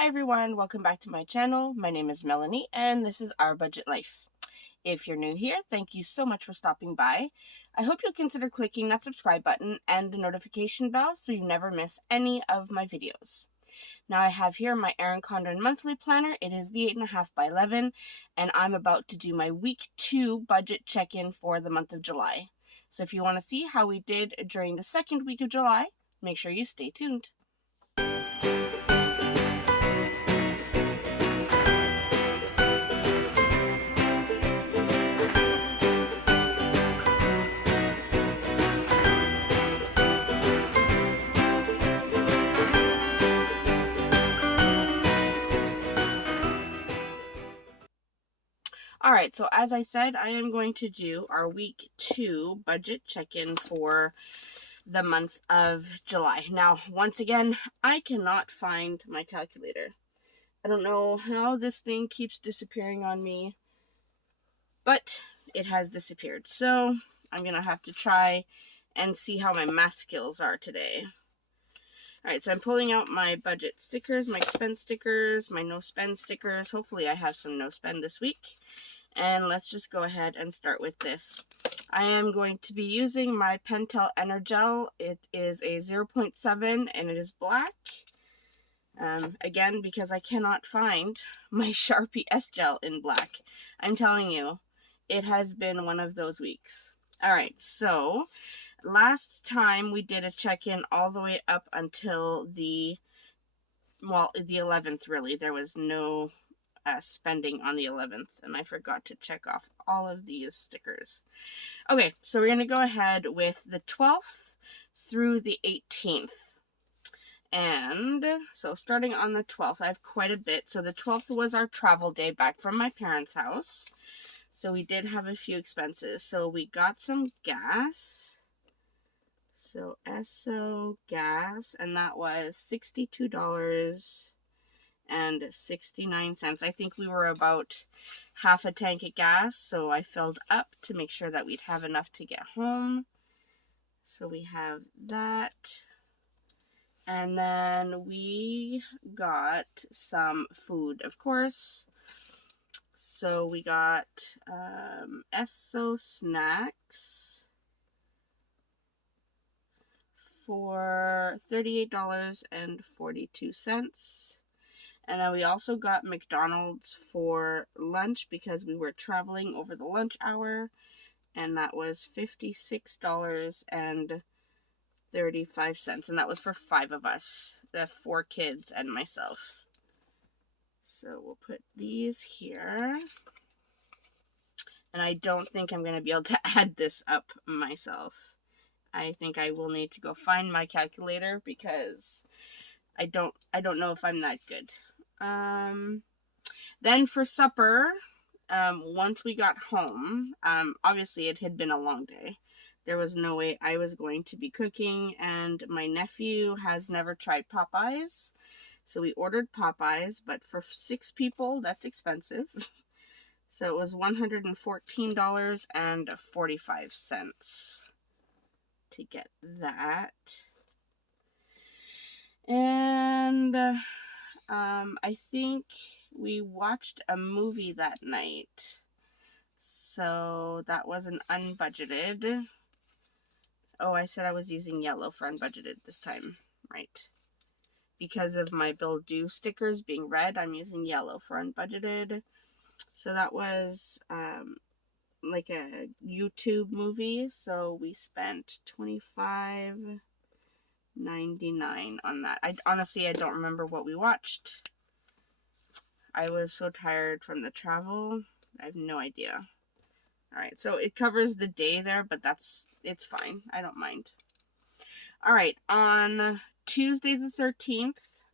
Hi everyone, welcome back to my channel. My name is Melanie and this is Our Budget Life. If you're new here, thank you so much for stopping by. I hope you'll consider clicking that subscribe button and the notification bell so you never miss any of my videos. Now I have here my Erin Condren monthly planner. It is the 8.5 by 11 and I'm about to do my week 2 budget check-in for the month of July. So if you want to see how we did during the second week of July, make sure you stay tuned. Alright, so as I said, I am going to do our week 2 budget check-in for the month of July. Now, once again, I cannot find my calculator. I don't know how this thing keeps disappearing on me, but it has disappeared. So, I'm going to have to try and see how my math skills are today. Alright, so I'm pulling out my budget stickers, my expense stickers, my no spend stickers. Hopefully I have some no spend this week. And let's just go ahead and start with this. I am going to be using my Pentel Energel. It is a 0.7 and it is black. Again, because I cannot find my Sharpie S-Gel in black. I'm telling you, it has been one of those weeks. Alright, so last time we did a check-in all the way up until the 11th, really. There was no spending on the 11th, and I forgot to check off all of these stickers. Okay, so we're going to go ahead with the 12th through the 18th. And so starting on the 12th, I have quite a bit. So the 12th was our travel day back from my parents' house. So we did have a few expenses. So we got some gas. So Esso gas, and that was $62.69. I think we were about half a tank of gas, so I filled up to make sure that we'd have enough to get home. So we have that. And then we got some food, of course. So we got Esso snacks for $38.42. And then we also got McDonald's for lunch because we were traveling over the lunch hour. And that was $56.35. And that was for 5 of us, the 4 kids and myself. So we'll put these here. And I don't think I'm going to be able to add this up myself. I think I will need to go find my calculator because I don't know if I'm that good. Then for supper, once we got home, obviously it had been a long day. There was no way I was going to be cooking, and my nephew has never tried Popeyes. So we ordered Popeyes, but for 6 people, that's expensive. So it was $114.45 to get that. And I think we watched a movie that night. So that was an unbudgeted. Oh, I said I was using yellow for unbudgeted this time. Right. Because of my bill due stickers being red, I'm using yellow for unbudgeted. So that was like a YouTube movie. So we spent $25.99 on that. Honestly, I don't remember what we watched. I was so tired from the travel. I have no idea. Alright, so it covers the day there, but it's fine. I don't mind. Alright, on Tuesday the 13th,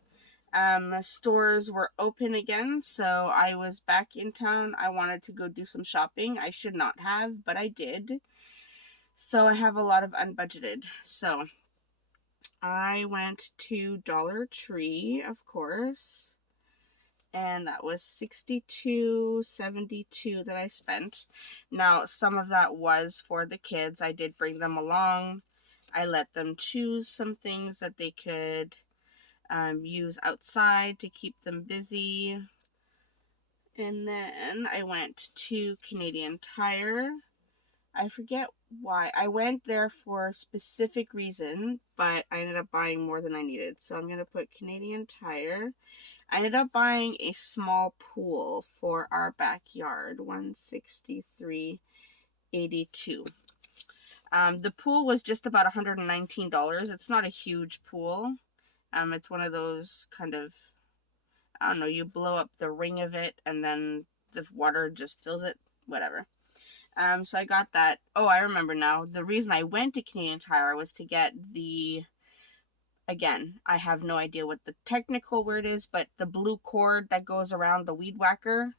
stores were open again, so I was back in town. I wanted to go do some shopping. I should not have, but I did. So I have a lot of unbudgeted. So I went to Dollar Tree, of course, and that was $62.72 that I spent. Now, some of that was for the kids. I did bring them along. I let them choose some things that they could use outside to keep them busy. And then I went to Canadian Tire. I forget why. I went there for a specific reason, but I ended up buying more than I needed. So I'm going to put Canadian Tire. I ended up buying a small pool for our backyard, $163.82. The pool was just about $119. It's not a huge pool. It's one of those kind of, I don't know, you blow up the ring of it and then the water just fills it, whatever. So I got that. Oh, I remember now. The reason I went to Canadian Tire was to get again, I have no idea what the technical word is, but the blue cord that goes around the weed whacker,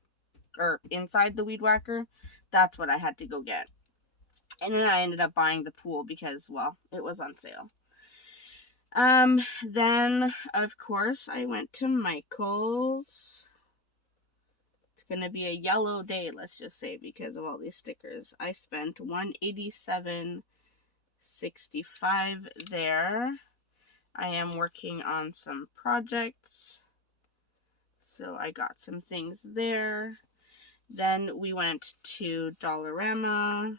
or inside the weed whacker, that's what I had to go get. And then I ended up buying the pool because, well, it was on sale. Then, of course, I went to Michael's. It's going to be a yellow day, let's just say, because of all these stickers. I spent $187.65 there. I am working on some projects, so I got some things there. Then we went to Dollarama.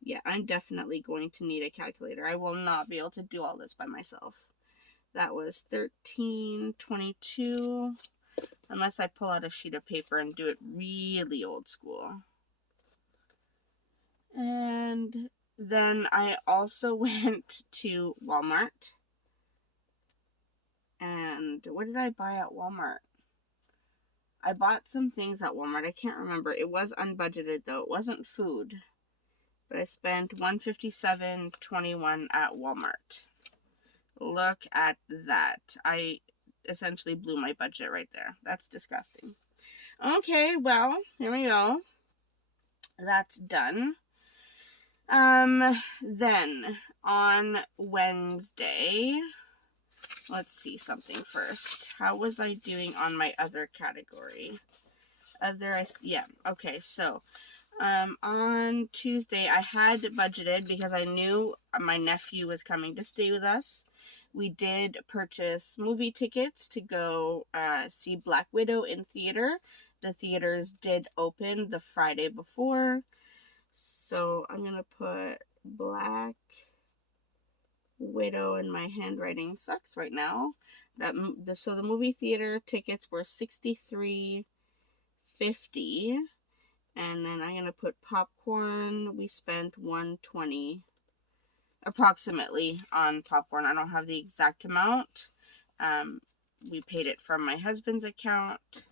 Yeah, I'm definitely going to need a calculator. I will not be able to do all this by myself. That was $13.22. Unless I pull out a sheet of paper and do it really old school. And then I also went to Walmart. And what did I buy at Walmart? I bought some things at Walmart. I can't remember. It was unbudgeted though. It wasn't food. But I spent $157.21 at Walmart. Look at that. I essentially blew my budget right there. That's disgusting. Okay, well, here we go. That's done. Then on Wednesday, let's see something first. How was I doing on my other category? Okay, so on Tuesday I had budgeted because I knew my nephew was coming to stay with us. We did purchase movie tickets to go see Black Widow in theater. The theaters did open the Friday before. So I'm going to put Black Widow, and my handwriting sucks right now. So the movie theater tickets were $63.50. And then I'm going to put popcorn. We spent $120 approximately on popcorn. I don't have the exact amount. We paid it from my husband's account,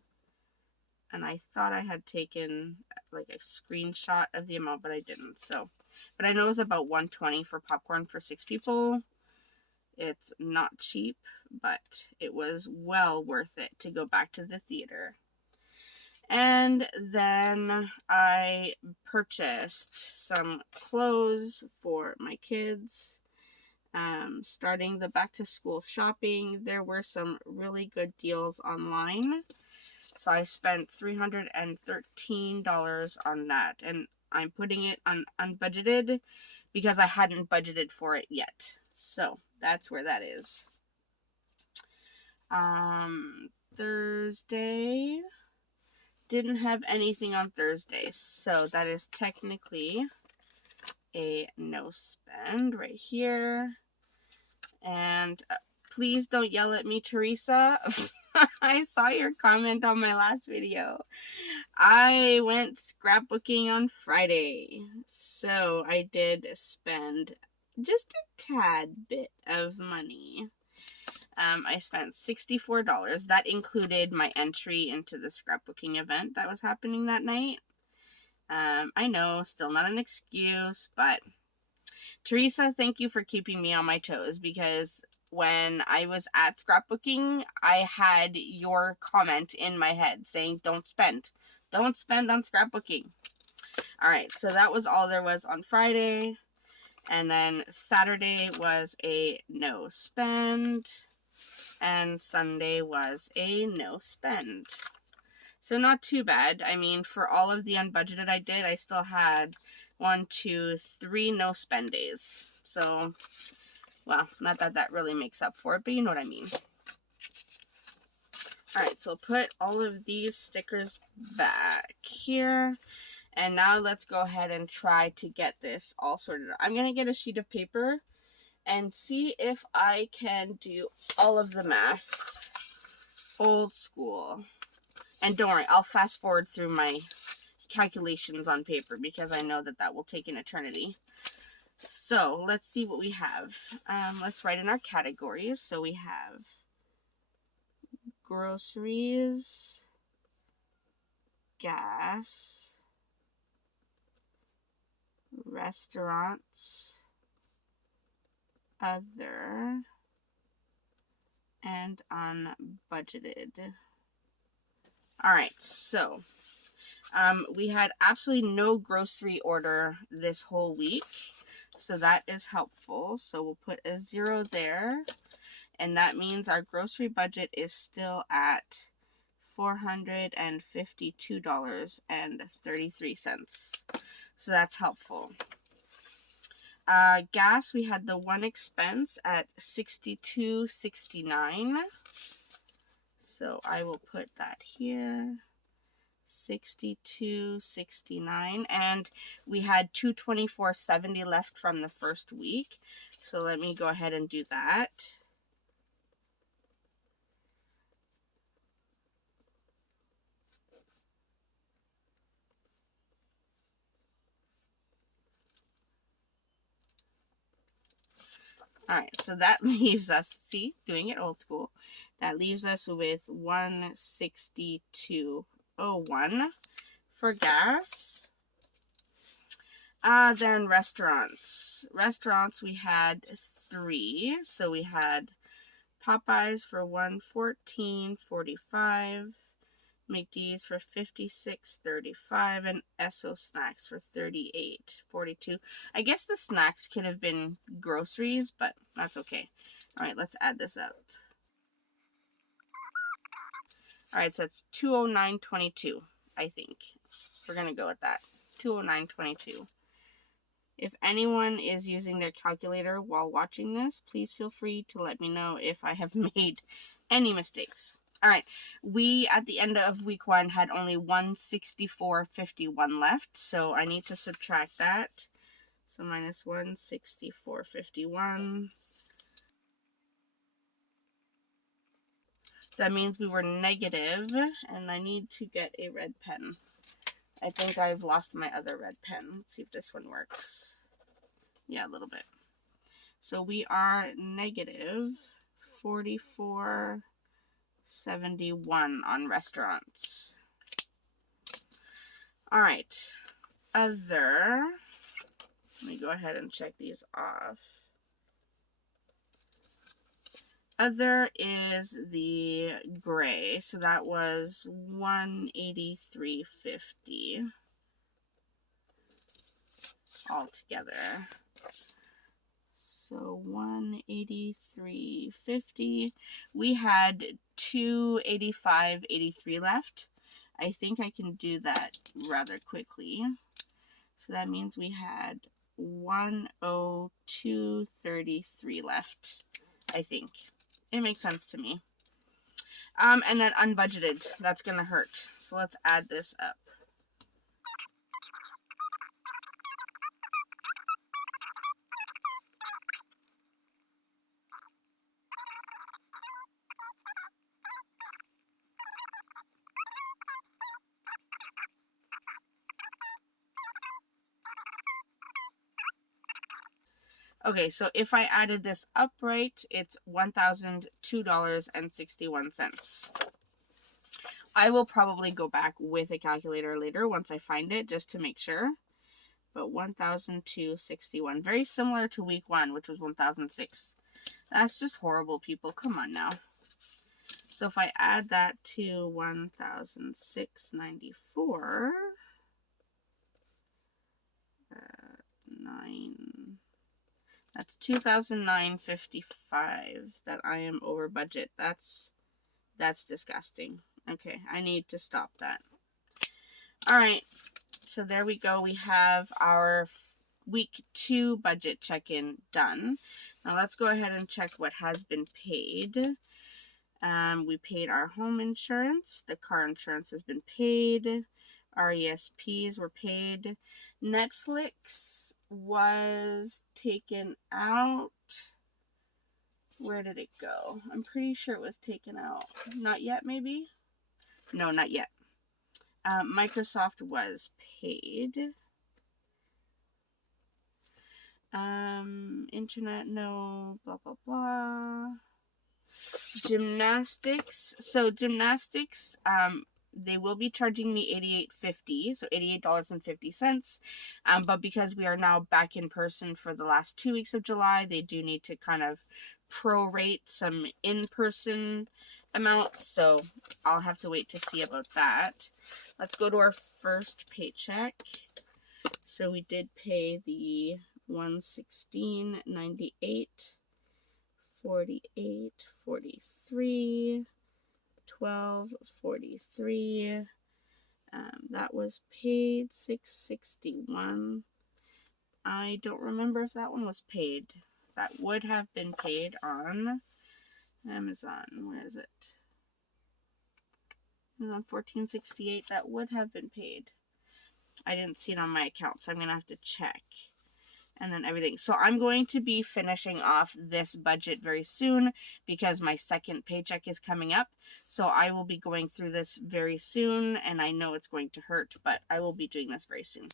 and I thought I had taken like a screenshot of the amount, but I didn't. So, but I know it was about $120 for popcorn for 6 people. It's not cheap, but it was well worth it to go back to the theater. And then I purchased some clothes for my kids. Starting the back to school shopping, there were some really good deals online. So I spent $313 on that. And I'm putting it on unbudgeted because I hadn't budgeted for it yet. So that's where that is. Thursday. Didn't have anything on Thursday, so that is technically a no spend right here. And please don't yell at me, Teresa. I saw your comment on my last video. I went scrapbooking on Friday, so I did spend just a tad bit of money. I spent $64. That included my entry into the scrapbooking event that was happening that night. I know, still not an excuse, but Teresa, thank you for keeping me on my toes, because when I was at scrapbooking, I had your comment in my head saying, don't spend on scrapbooking. All right, so that was all there was on Friday. And then Saturday was a no spend. And Sunday was a no spend. So not too bad. I mean, for all of the unbudgeted I did, I still had 1, 2, 3 no spend days. So Well, not that that really makes up for it, but you know what I mean. Alright, so put all of these stickers back here. And now let's go ahead and try to get this all sorted out. I'm going to get a sheet of paper and see if I can do all of the math old school. And don't worry, I'll fast forward through my calculations on paper because I know that that will take an eternity. So let's see what we have. Let's write in our categories. So we have groceries, gas, restaurants, other, and unbudgeted. Alright, so we had absolutely no grocery order this whole week, so that is helpful. So we'll put a 0 there, and that means our grocery budget is still at $452.33. So that's helpful. Gas, we had the one expense at $62.69. So I will put that here. $62.69, and we had $224.70 left from the first week. So let me go ahead and do that. Alright, so that leaves us, see, doing it old school. That leaves us with $162.01 for gas. Then restaurants. Restaurants, we had 3. So we had Popeyes for $114.45. McD's for $56.35, and Esso Snacks for $38.42. I guess the snacks could have been groceries, but that's okay. Alright, let's add this up. Alright, so it's $209.22, I think. We're going to go with that. $209.22. If anyone is using their calculator while watching this, please feel free to let me know if I have made any mistakes. Alright, we at the end of week 1 had only $164.51 left, so I need to subtract that. So minus $164.51. So that means we were negative, and I need to get a red pen. I think I've lost my other red pen. Let's see if this one works. Yeah, a little bit. So we are negative 44.71 on restaurants. Alright, other, let me go ahead and check these off. Other is the gray, so that was $183.50 altogether. So $183.50. We had $285.83 left. I think I can do that rather quickly. So that means we had $102.33 left, I think. It makes sense to me. And then unbudgeted. That's going to hurt. So let's add this up. Okay, so if I added this up right, it's $1,002.61. I will probably go back with a calculator later once I find it, just to make sure. But $1,002.61, very similar to week 1, which was $1,006. That's just horrible, people. Come on now. So if I add that to $1,006.94, 9. That's $2,955 that I am over budget. That's disgusting. Okay, I need to stop that. Alright, so there we go. We have our week 2 budget check-in done. Now let's go ahead and check what has been paid. We paid our home insurance. The car insurance has been paid. Our ESPs were paid. Netflix was taken out. Where did it go? I'm pretty sure it was taken out. Not yet, maybe? No, not yet. Microsoft was paid. Internet, no, blah, blah, blah. Gymnastics. So gymnastics, they will be charging me $88.50, so $88.50. But because we are now back in person for the last 2 weeks of July, they do need to kind of prorate some in-person amount, so I'll have to wait to see about that. Let's go to our first paycheck. So we did pay the $116.98, $48.43, $12.43. That was paid. $6.61. I don't remember if that one was paid. That would have been paid on Amazon. Where is it? Amazon $14.68. That would have been paid. I didn't see it on my account, so I'm going to have to check. And then everything. So I'm going to be finishing off this budget very soon because my second paycheck is coming up. So I will be going through this very soon, and I know it's going to hurt, but I will be doing this very soon.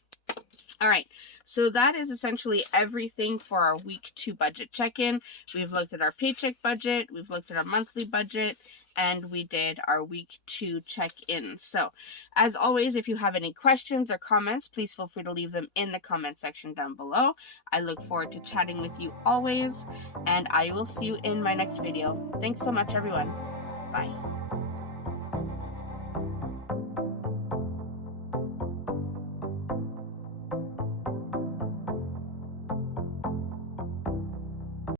All right, so that is essentially everything for our week 2 budget check-in. We've looked at our paycheck budget, we've looked at our monthly budget, and we did our week 2 check-in. So, as always, if you have any questions or comments, please feel free to leave them in the comment section down below. I look forward to chatting with you always, and I will see you in my next video. Thanks so much, everyone. Bye.